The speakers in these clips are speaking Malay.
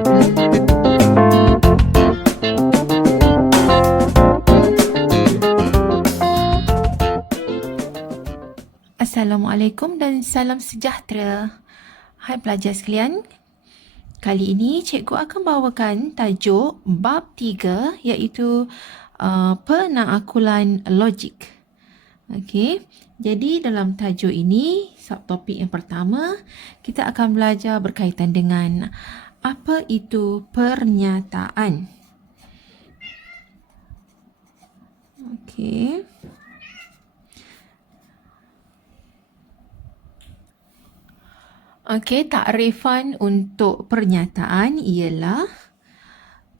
Assalamualaikum dan salam sejahtera. Hai pelajar sekalian, kali ini cikgu akan bawakan tajuk bab 3 iaitu penaklukan logik. Okey, jadi dalam tajuk ini, subtopik yang pertama, kita akan belajar berkaitan dengan apa itu pernyataan. Okey. Okey, takrifan untuk pernyataan ialah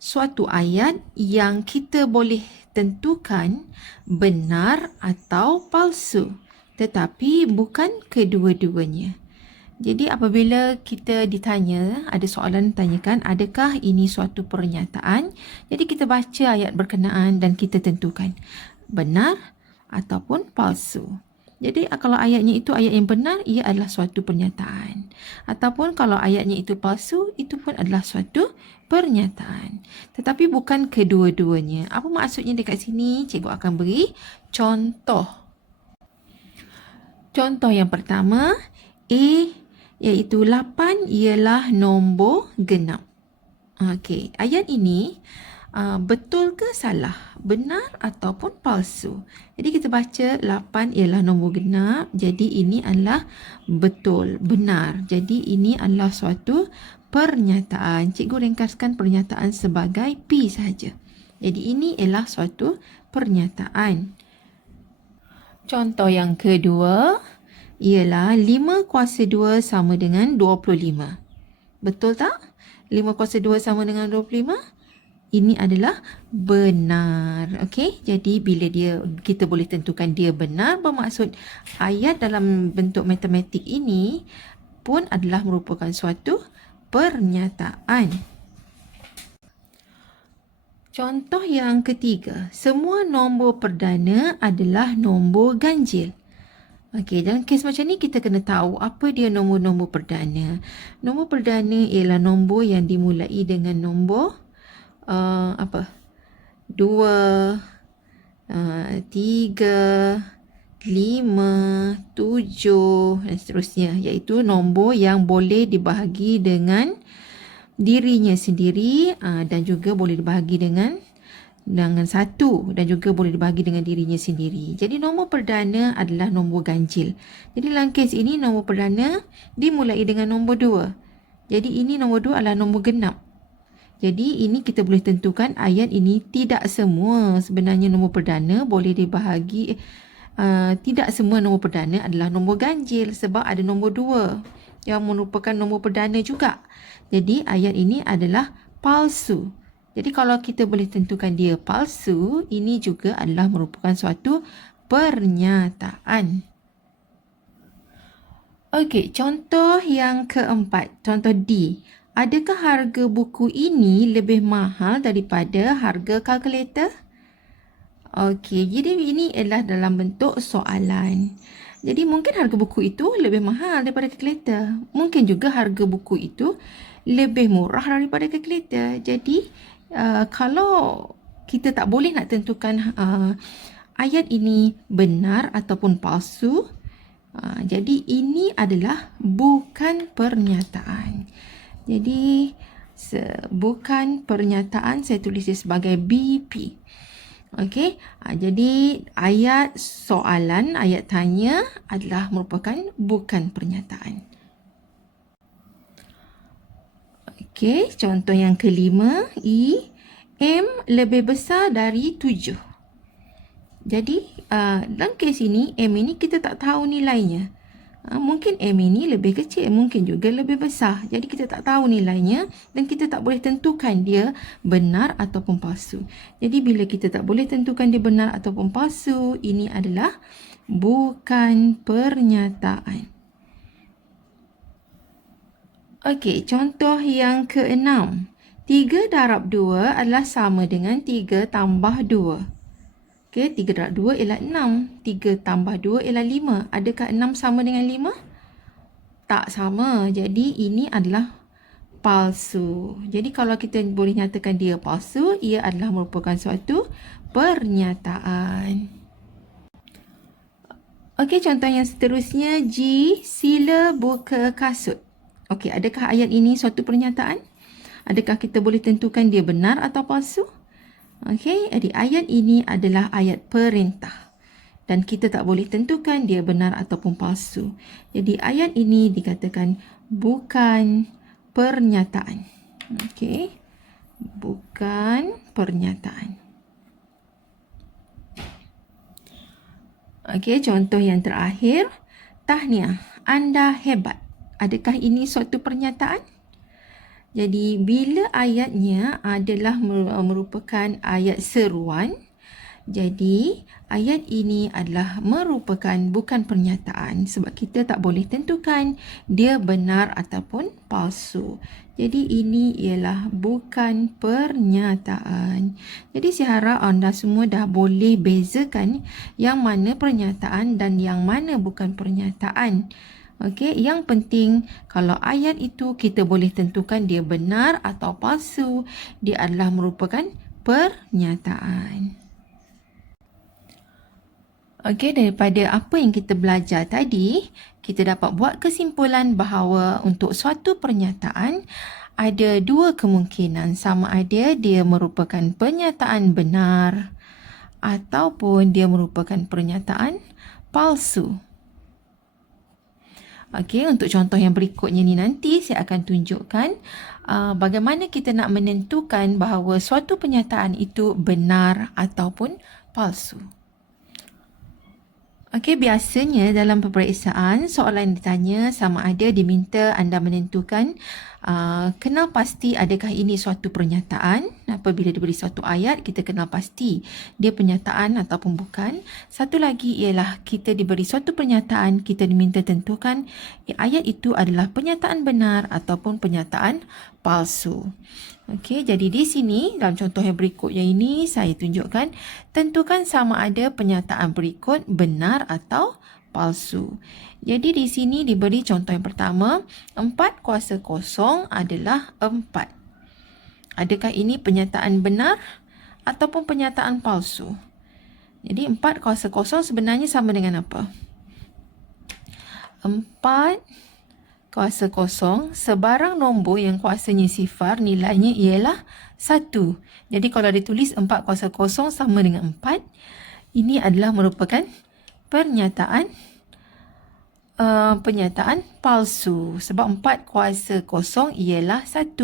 suatu ayat yang kita boleh tentukan benar atau palsu, tetapi bukan kedua-duanya. Jadi apabila kita ditanya, ada soalan tanyakan, adakah ini suatu pernyataan? Jadi kita baca ayat berkenaan dan kita tentukan benar ataupun palsu. Jadi kalau ayatnya itu ayat yang benar, ia adalah suatu pernyataan. Ataupun kalau ayatnya itu palsu, itu pun adalah suatu pernyataan. Tetapi bukan kedua-duanya. Apa maksudnya dekat sini? Cikgu akan beri contoh. Contoh yang pertama, A iaitu 8 ialah nombor genap. Okey, ayat ini betul ke salah? Benar ataupun palsu? Jadi kita baca 8 ialah nombor genap. Jadi ini adalah betul, benar. Jadi ini adalah suatu pernyataan. Cikgu ringkaskan pernyataan sebagai P sahaja. Jadi ini ialah suatu pernyataan. Contoh yang kedua ialah 5 kuasa 2 sama dengan 25. Betul tak? 5 kuasa 2 sama dengan 25? Ini adalah benar. Okey, jadi bila kita boleh tentukan dia benar, bermaksud ayat dalam bentuk matematik ini pun adalah merupakan suatu pernyataan. Contoh yang ketiga, semua nombor perdana adalah nombor ganjil. Okey, dalam kes macam ni kita kena tahu apa dia nombor-nombor perdana. Nombor perdana ialah nombor yang dimulai dengan nombor 2, 3, 5, 7 dan seterusnya, iaitu nombor yang boleh dibahagi dengan dirinya sendiri dan juga boleh dibahagi dengan satu dan juga boleh dibahagi dengan dirinya sendiri. Jadi nombor perdana adalah nombor ganjil. Jadi dalam kes ini nombor perdana dimulai dengan nombor 2. Jadi ini nombor 2 adalah nombor genap. Jadi ini kita boleh tentukan ayat ini tidak semua sebenarnya nombor perdana boleh dibahagi. Tidak semua nombor perdana adalah nombor ganjil sebab ada nombor 2 yang merupakan nombor perdana juga. Jadi ayat ini adalah palsu. Jadi kalau kita boleh tentukan dia palsu, ini juga adalah merupakan suatu pernyataan. Okey, contoh yang keempat, contoh D. Adakah harga buku ini lebih mahal daripada harga kalkulator? Okey, jadi ini adalah dalam bentuk soalan. Jadi mungkin harga buku itu lebih mahal daripada kalkulator. Mungkin juga harga buku itu lebih murah daripada kalkulator. Jadi kalau kita tak boleh nak tentukan ayat ini benar ataupun palsu, jadi ini adalah bukan pernyataan. Jadi bukan pernyataan, saya tulis dia sebagai BP. Okey, jadi ayat soalan, ayat tanya adalah merupakan bukan pernyataan. Okey, contoh yang kelima, E, M lebih besar dari 7. Jadi dalam kes ini, M ini kita tak tahu nilainya. Mungkin M ini lebih kecil, mungkin juga lebih besar. Jadi kita tak tahu nilainya dan kita tak boleh tentukan dia benar ataupun palsu. Jadi bila kita tak boleh tentukan dia benar ataupun palsu, ini adalah bukan pernyataan. Okey, contoh yang keenam. 3 darab 2 adalah sama dengan 3 tambah 2. Okey, 3 darab 2 ialah 6. 3 tambah 2 ialah 5. Adakah 6 sama dengan 5? Tak sama. Jadi ini adalah palsu. Jadi kalau kita boleh nyatakan dia palsu, ia adalah merupakan suatu pernyataan. Okey, contoh yang seterusnya, G, sila buka kasut. Okey, adakah ayat ini suatu pernyataan? Adakah kita boleh tentukan dia benar atau palsu? Okey, jadi ayat ini adalah ayat perintah. Dan kita tak boleh tentukan dia benar ataupun palsu. Jadi ayat ini dikatakan bukan pernyataan. Okey, bukan pernyataan. Okey, contoh yang terakhir. Tahniah, anda hebat. Adakah ini suatu pernyataan? Jadi, bila ayatnya adalah merupakan ayat seruan, jadi ayat ini adalah merupakan bukan pernyataan sebab kita tak boleh tentukan dia benar ataupun palsu. Jadi ini ialah bukan pernyataan. Jadi saya harap anda semua dah boleh bezakan yang mana pernyataan dan yang mana bukan pernyataan. Okey, yang penting kalau ayat itu kita boleh tentukan dia benar atau palsu, dia adalah merupakan pernyataan. Okey, daripada apa yang kita belajar tadi, kita dapat buat kesimpulan bahawa untuk suatu pernyataan ada dua kemungkinan, sama ada dia merupakan pernyataan benar ataupun dia merupakan pernyataan palsu. Okey, untuk contoh yang berikutnya ni nanti saya akan tunjukkan bagaimana kita nak menentukan bahawa suatu pernyataan itu benar ataupun palsu. Okey, biasanya dalam peperiksaan soalan ditanya sama ada diminta anda menentukan kenal pasti adakah ini suatu pernyataan. Apabila diberi suatu ayat, kita kenal pasti dia pernyataan ataupun bukan. Satu lagi ialah kita diberi suatu pernyataan, kita diminta tentukan ayat itu adalah pernyataan benar ataupun pernyataan palsu. Okey, jadi di sini dalam contoh yang berikutnya ini saya tunjukkan tentukan sama ada pernyataan berikut benar atau palsu. Jadi di sini diberi contoh yang pertama, 4 kuasa kosong adalah 4. Adakah ini pernyataan benar ataupun pernyataan palsu? Jadi 4 kuasa kosong sebenarnya sama dengan apa? 4 kuasa kosong, sebarang nombor yang kuasanya sifar nilainya ialah 1. Jadi kalau ditulis 4 kuasa kosong sama dengan 4, ini adalah merupakan pernyataan palsu sebab 4 kuasa kosong ialah 1.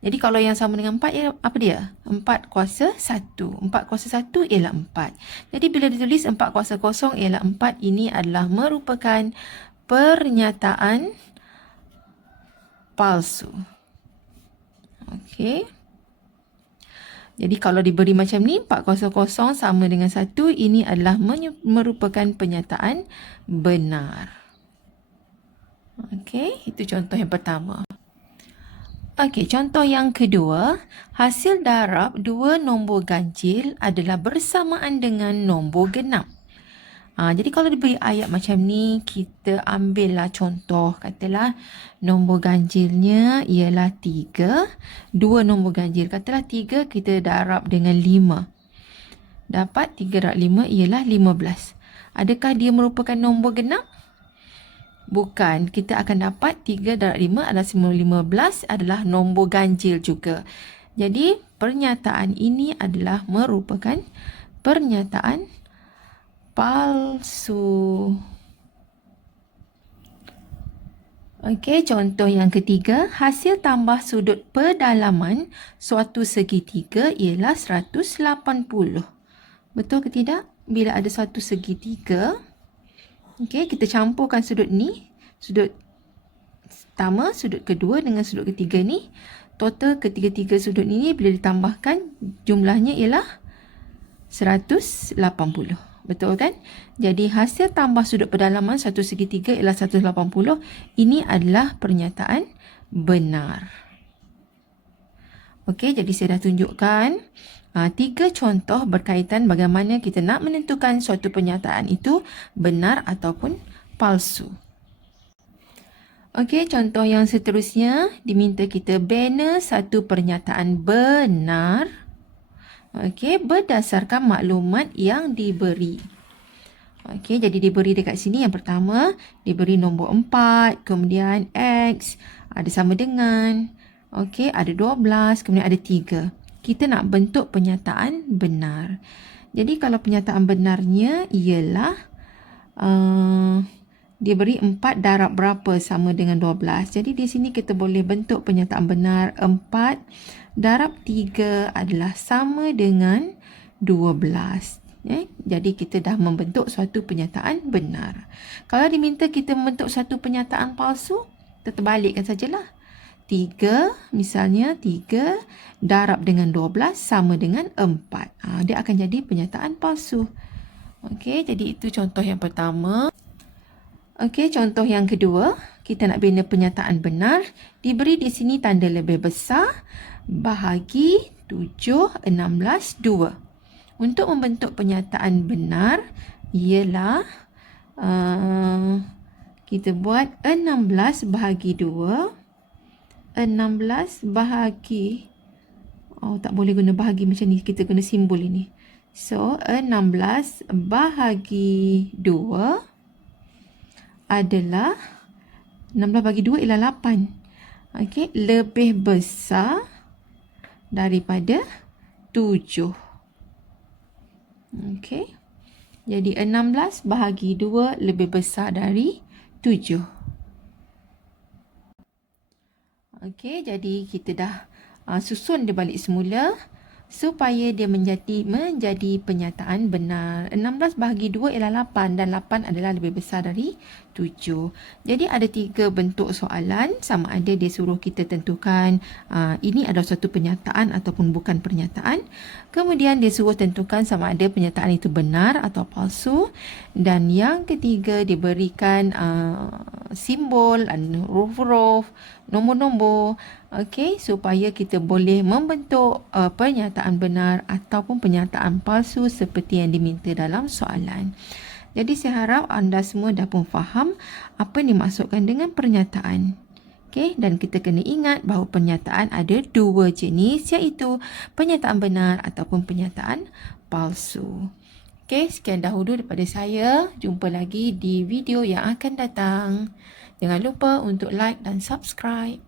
Jadi kalau yang sama dengan 4 ialah apa dia? 4 kuasa 1. 4 kuasa 1 ialah 4. Jadi bila ditulis 4 kuasa kosong ialah 4, ini adalah merupakan pernyataan palsu. Okey. Jadi kalau diberi macam ni, 4 kuasa kosong sama dengan 1, ini adalah merupakan pernyataan benar. Okey, itu contoh yang pertama. Okey, contoh yang kedua, hasil darab dua nombor ganjil adalah bersamaan dengan nombor genap. Jadi kalau diberi ayat macam ni, kita ambillah contoh. Katalah nombor ganjilnya ialah 3. Dua nombor ganjil. Katalah 3 kita darab dengan 5. Dapat 3 darab 5 ialah 15. Adakah dia merupakan nombor genap? Bukan. Kita akan dapat 3 darab 5 adalah 15 adalah nombor ganjil juga. Jadi pernyataan ini adalah merupakan pernyataan palsu. Okey, contoh yang ketiga, hasil tambah sudut pedalaman suatu segitiga ialah 180. Betul ke tidak? Bila ada satu segitiga, okey, kita campurkan sudut ni, sudut pertama, sudut kedua dengan sudut ketiga ni. Total ketiga-tiga sudut ini bila ditambahkan jumlahnya ialah 180. Betul kan? Jadi hasil tambah sudut pedalaman satu segitiga ialah 180. Ini adalah pernyataan benar. Okey, jadi saya dah tunjukkan 3 contoh berkaitan bagaimana kita nak menentukan suatu pernyataan itu benar ataupun palsu. Okey, contoh yang seterusnya, diminta kita bina satu pernyataan benar. Okey, berdasarkan maklumat yang diberi. Okey, jadi diberi dekat sini yang pertama, diberi nombor 4, kemudian X, ada sama dengan. Okey, ada 12, kemudian ada 3. Kita nak bentuk pernyataan benar. Jadi kalau pernyataan benarnya ialah dia beri 4 darab berapa sama dengan 12. Jadi di sini kita boleh bentuk pernyataan benar 4 darab 3 adalah sama dengan 12. Jadi kita dah membentuk suatu pernyataan benar. Kalau diminta kita membentuk satu pernyataan palsu, kita terbalikkan sajalah. 3, misalnya 3 darab dengan 12 sama dengan 4. Dia akan jadi pernyataan palsu. Okey, jadi itu contoh yang pertama. Okey, contoh yang kedua, kita nak bina pernyataan benar. Diberi di sini tanda lebih besar, bahagi 7, 16, 2. Untuk membentuk pernyataan benar, ialah kita buat 16 bahagi 2. 16 bahagi, tak boleh guna bahagi macam ni, kita guna simbol ini. So, 16 bahagi 2 adalah 16 bagi 2 ialah 8. Okey, lebih besar daripada 7. Okey. Jadi 16 bahagi 2 lebih besar dari 7. Okey, jadi kita dah susun dia balik semula supaya dia menjadi pernyataan benar. 16 bahagi 2 ialah 8 dan 8 adalah lebih besar dari 7. Jadi ada 3 bentuk soalan, sama ada dia suruh kita tentukan ini adalah suatu pernyataan ataupun bukan pernyataan. Kemudian dia suruh tentukan sama ada pernyataan itu benar atau palsu. Dan yang ketiga diberikan simbol, huruf-huruf, nombor-nombor. Okey, supaya kita boleh membentuk pernyataan benar ataupun pernyataan palsu seperti yang diminta dalam soalan. Jadi saya harap anda semua dah pun faham apa yang dimaksudkan dengan pernyataan. Okey, dan kita kena ingat bahawa pernyataan ada 2 jenis, iaitu pernyataan benar ataupun pernyataan palsu. Okey, sekian dahulu daripada saya. Jumpa lagi di video yang akan datang. Jangan lupa untuk like dan subscribe.